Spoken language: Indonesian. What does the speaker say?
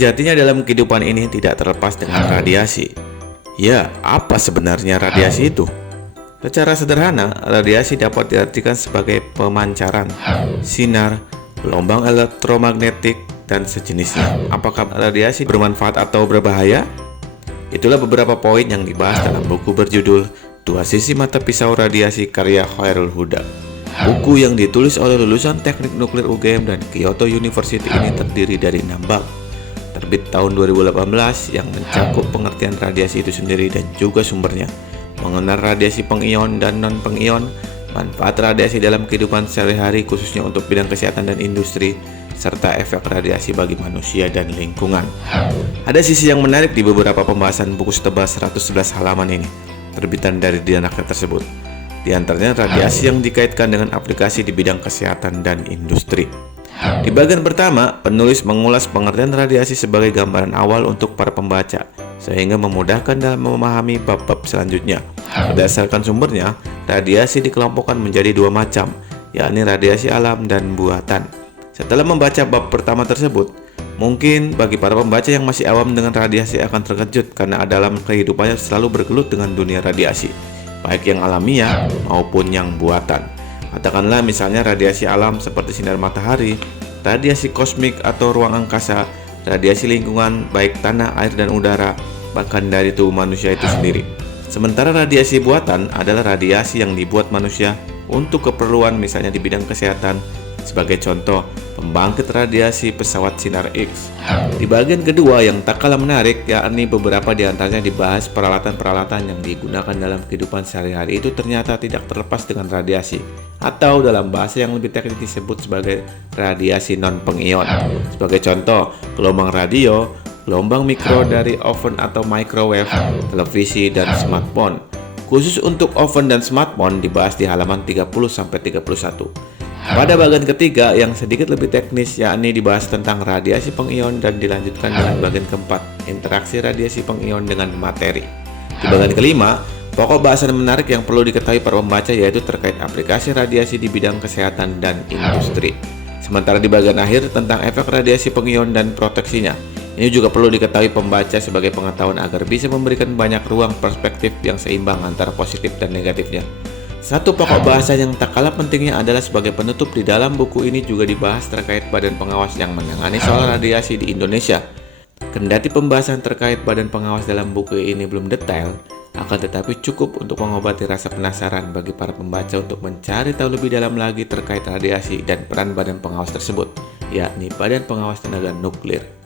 Sejatinya dalam kehidupan ini tidak terlepas dengan radiasi. Ya, apa sebenarnya radiasi itu? Secara sederhana, radiasi dapat diartikan sebagai pemancaran, sinar, gelombang elektromagnetik, dan sejenisnya. Apakah radiasi bermanfaat atau berbahaya? Itulah beberapa poin yang dibahas dalam buku berjudul Dua Sisi Mata Pisau Radiasi karya Khairul Huda. Buku yang ditulis oleh lulusan Teknik Nuklir UGM dan Kyoto University ini terdiri dari 6 bab. Terbit tahun 2018 yang mencakup pengertian radiasi itu sendiri dan juga sumbernya, mengenal radiasi pengion dan non-pengion, manfaat radiasi dalam kehidupan sehari-hari khususnya untuk bidang kesehatan dan industri, serta efek radiasi bagi manusia dan lingkungan. Ada sisi yang menarik di beberapa pembahasan buku setebal 111 halaman ini, terbitan dari Dinaker tersebut. Di antaranya radiasi yang dikaitkan dengan aplikasi di bidang kesehatan dan industri. Di bagian pertama, penulis mengulas pengertian radiasi sebagai gambaran awal untuk para pembaca, sehingga memudahkan dalam memahami bab-bab selanjutnya. Berdasarkan sumbernya, radiasi dikelompokkan menjadi 2 macam, yakni radiasi alam dan buatan. Setelah membaca bab pertama tersebut, mungkin bagi para pembaca yang masih awam dengan radiasi akan terkejut karena dalam kehidupannya selalu bergelut dengan dunia radiasi, baik yang alamiah maupun yang buatan. Katakanlah misalnya radiasi alam seperti sinar matahari, radiasi kosmik atau ruang angkasa, radiasi lingkungan baik tanah, air, dan udara, bahkan dari tubuh manusia itu sendiri. Sementara radiasi buatan adalah radiasi yang dibuat manusia untuk keperluan misalnya di bidang kesehatan, sebagai contoh pembangkit radiasi pesawat sinar X. Di bagian kedua yang tak kalah menarik, yakni beberapa di antaranya dibahas peralatan-peralatan yang digunakan dalam kehidupan sehari-hari itu ternyata tidak terlepas dengan radiasi, atau dalam bahasa yang lebih teknis disebut sebagai radiasi non-pengion. Sebagai contoh, gelombang radio, gelombang mikro dari oven atau microwave, televisi, dan smartphone. Khusus untuk oven dan smartphone dibahas di halaman 30-31. Pada bagian ketiga yang sedikit lebih teknis, yakni dibahas tentang radiasi pengion dan dilanjutkan dengan bagian keempat, interaksi radiasi pengion dengan materi. Di bagian kelima, pokok bahasan menarik yang perlu diketahui para pembaca yaitu terkait aplikasi radiasi di bidang kesehatan dan industri. Sementara di bagian akhir tentang efek radiasi pengion dan proteksinya. Ini juga perlu diketahui pembaca sebagai pengetahuan agar bisa memberikan banyak ruang perspektif yang seimbang antara positif dan negatifnya. Satu pokok bahasa yang tak kalah pentingnya adalah sebagai penutup di dalam buku ini juga dibahas terkait badan pengawas yang menangani soal radiasi di Indonesia. Kendati pembahasan terkait badan pengawas dalam buku ini belum detail, akan tetapi cukup untuk mengobati rasa penasaran bagi para pembaca untuk mencari tahu lebih dalam lagi terkait radiasi dan peran badan pengawas tersebut, yakni Badan Pengawas Tenaga Nuklir.